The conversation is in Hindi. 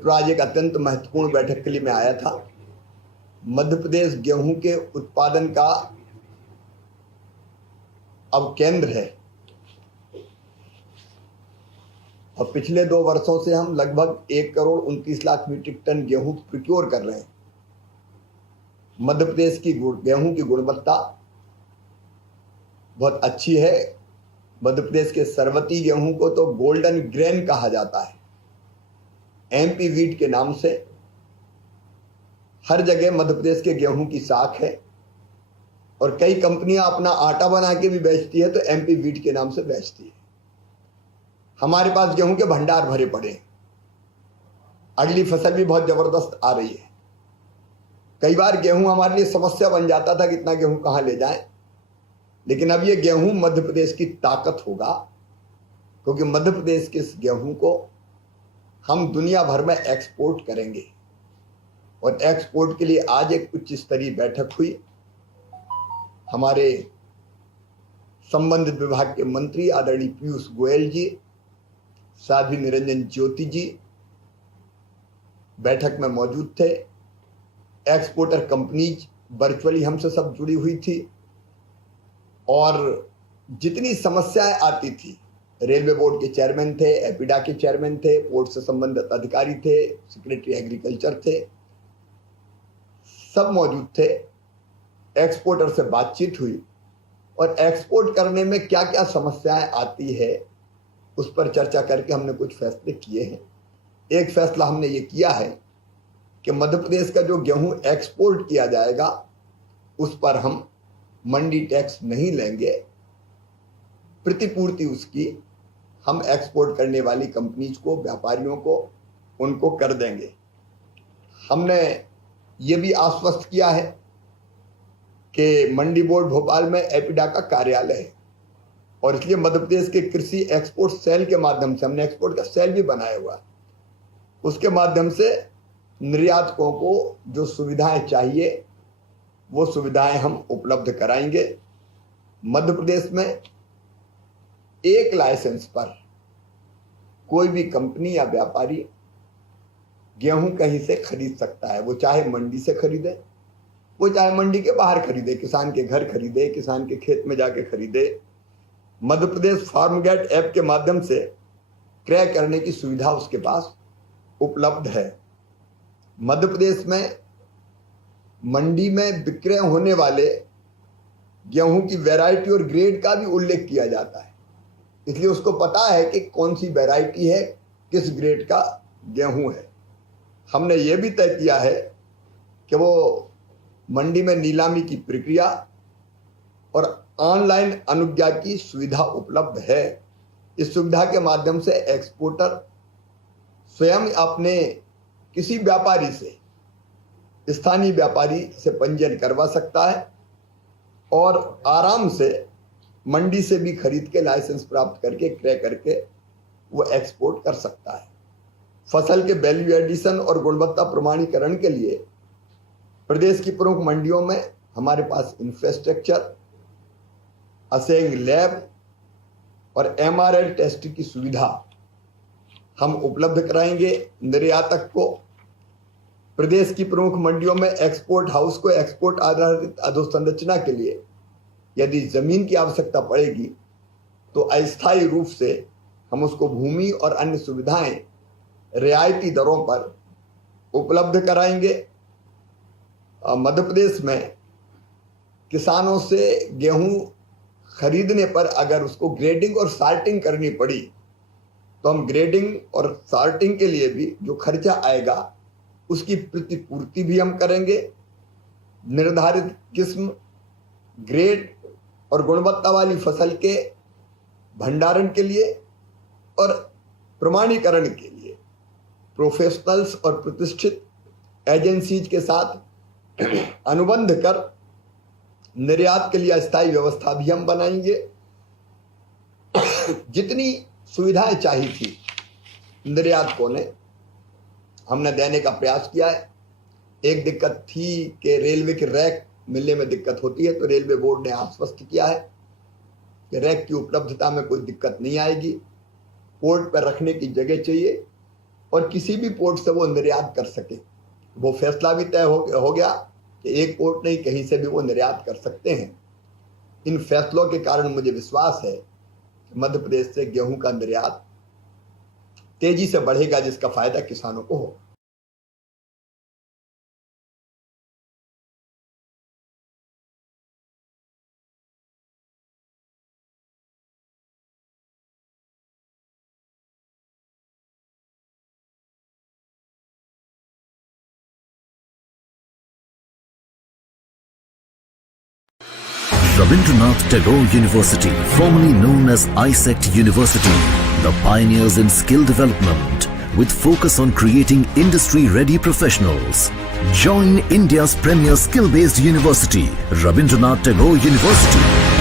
मित्रों, आज एक अत्यंत महत्वपूर्ण बैठक के लिए मैं आया था। मध्य प्रदेश गेहूं के उत्पादन का अब केंद्र है और पिछले 2 वर्षों से हम लगभग 1 करोड़ 29 लाख मीट्रिक टन गेहूं प्रोक्योर कर रहे हैं। मध्य प्रदेश की गेहूं की गुणवत्ता बहुत अच्छी है। मध्य प्रदेश के सरवती गेहूं को तो गोल्डन ग्रेन कहा जाता है। एमपी वीट के नाम से हर जगह मध्य प्रदेश के गेहूं की साख है और कई कंपनियां अपना आटा बना के भी बेचती है तो एमपी वीट के नाम से बेचती है। हमारे पास गेहूं के भंडार भरे पड़े हैं। अगली फसल भी बहुत जबरदस्त आ रही है। कई बार गेहूं हमारे लिए समस्या बन जाता था कि इतना गेहूं कहां ले जाएं, लेकिन अब ये गेहूं मध्य प्रदेश की ताकत होगा, क्योंकि मध्य प्रदेश के इस गेहूं को हम दुनिया भर में एक्सपोर्ट करेंगे। और एक्सपोर्ट के लिए आज एक उच्च स्तरीय बैठक हुई। हमारे संबंधित विभाग के मंत्री आदरणीय पीयूष गोयल जी, साध्वी निरंजन ज्योति जी बैठक में मौजूद थे। एक्सपोर्टर कंपनीज वर्चुअली हमसे सब जुड़ी हुई थी और जितनी समस्याएं आती थी, रेलवे बोर्ड के चेयरमैन थे, एपिडा के चेयरमैन थे, पोर्ट से संबंधित अधिकारी थे, सेक्रेटरी एग्रीकल्चर थे, सब मौजूद थे। एक्सपोर्टर से बातचीत हुई और एक्सपोर्ट करने में क्या क्या समस्याएं आती है उस पर चर्चा करके हमने कुछ फैसले किए हैं। एक फैसला हमने ये किया है कि मध्य प्रदेश का जो गेहूं एक्सपोर्ट किया जाएगा उस पर हम मंडी टैक्स नहीं लेंगे। प्रतिपूर्ति उसकी हम एक्सपोर्ट करने वाली कंपनीज को, व्यापारियों को, उनको कर देंगे। हमने ये भी आश्वस्त किया है कि मंडी बोर्ड भोपाल में एपिडा का कार्यालय है और इसलिए मध्य प्रदेश के कृषि एक्सपोर्ट सेल के माध्यम से हमने एक्सपोर्ट का सेल भी बनाया हुआ है। उसके माध्यम से निर्यातकों को जो सुविधाएं चाहिए वो सुविधाएं हम उपलब्ध कराएंगे। मध्य प्रदेश में एक लाइसेंस पर कोई भी कंपनी या व्यापारी गेहूं कहीं से खरीद सकता है। वो चाहे मंडी से खरीदे, वो चाहे मंडी के बाहर खरीदे, किसान के घर खरीदे, किसान के खेत में जाके खरीदे। Madhya Pradesh farm gate app के माध्यम से क्रय करने की सुविधा उसके पास उपलब्ध है। मध्य प्रदेश में मंडी में विक्रय होने वाले गेहूं की वैरायटी और ग्रेड का भी उल्लेख किया जाता है, इसलिए उसको पता है कि कौन सी वैरायटी है, किस ग्रेड का गेहूं है। हमने ये भी तय किया है कि वो मंडी में नीलामी की प्रक्रिया और ऑनलाइन अनुज्ञा की सुविधा उपलब्ध है। इस सुविधा के माध्यम से एक्सपोर्टर स्वयं अपने किसी व्यापारी से, स्थानीय व्यापारी से पंजीयन करवा सकता है और आराम से मंडी से भी खरीद के लाइसेंस प्राप्त करके क्रय करके वो एक्सपोर्ट कर सकता है। फसल के वैल्यू एडिशन और गुणवत्ता प्रमाणीकरण के लिए प्रदेश की प्रमुख मंडियों में हमारे पास इंफ्रास्ट्रक्चर, असेंग लैब और एमआरएल टेस्ट की सुविधा हम उपलब्ध कराएंगे। निर्यातक को प्रदेश की प्रमुख मंडियों में एक्सपोर्ट हाउस को एक्सपोर्ट आधारित अधोसंरचना के लिए यदि जमीन की आवश्यकता पड़ेगी तो अस्थायी रूप से हम उसको भूमि और अन्य सुविधाएं रियायती दरों पर उपलब्ध कराएंगे। मध्य प्रदेश में किसानों से गेहूं खरीदने पर अगर उसको ग्रेडिंग और सॉर्टिंग करनी पड़ी तो हम ग्रेडिंग और सॉर्टिंग के लिए भी जो खर्चा आएगा उसकी प्रतिपूर्ति भी हम करेंगे। निर्धारित किस्म, ग्रेड और गुणवत्ता वाली फसल के भंडारण के लिए और प्रमाणीकरण के लिए प्रोफेशनल्स और प्रतिष्ठित एजेंसीज के साथ अनुबंध कर निर्यात के लिए अस्थायी व्यवस्था भी हम बनाएंगे। जितनी सुविधाएं चाहिए थी निर्यातकों ने, हमने देने का प्रयास किया है। एक दिक्कत थी कि रेलवे के रैक मिलने में दिक्कत होती है, तो रेलवे बोर्ड ने आश्वस्त किया है कि रैक की उपलब्धता में कोई दिक्कत नहीं आएगी। पोर्ट पर रखने की जगह चाहिए, और किसी भी पोर्ट से वो निर्यात कर सके। वो फैसला भी तय हो गया कि एक पोर्ट नहीं, कहीं से भी वो निर्यात कर सकते हैं। इन फैसलों के कारण मुझे विश्वास है कि मध्य प्रदेश से गेहूं का निर्यात तेजी से बढ़ेगा, जिसका फायदा किसानों को हो। Rabindranath Tagore University, formerly known as ISECT University, the pioneers in skill development with focus on creating industry-ready professionals. Join India's premier skill-based university, Rabindranath Tagore University.